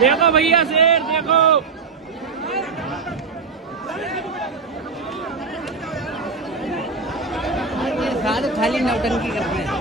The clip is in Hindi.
देखो भैया शेर देखो। सारे खाली नौटंकी करते हैं।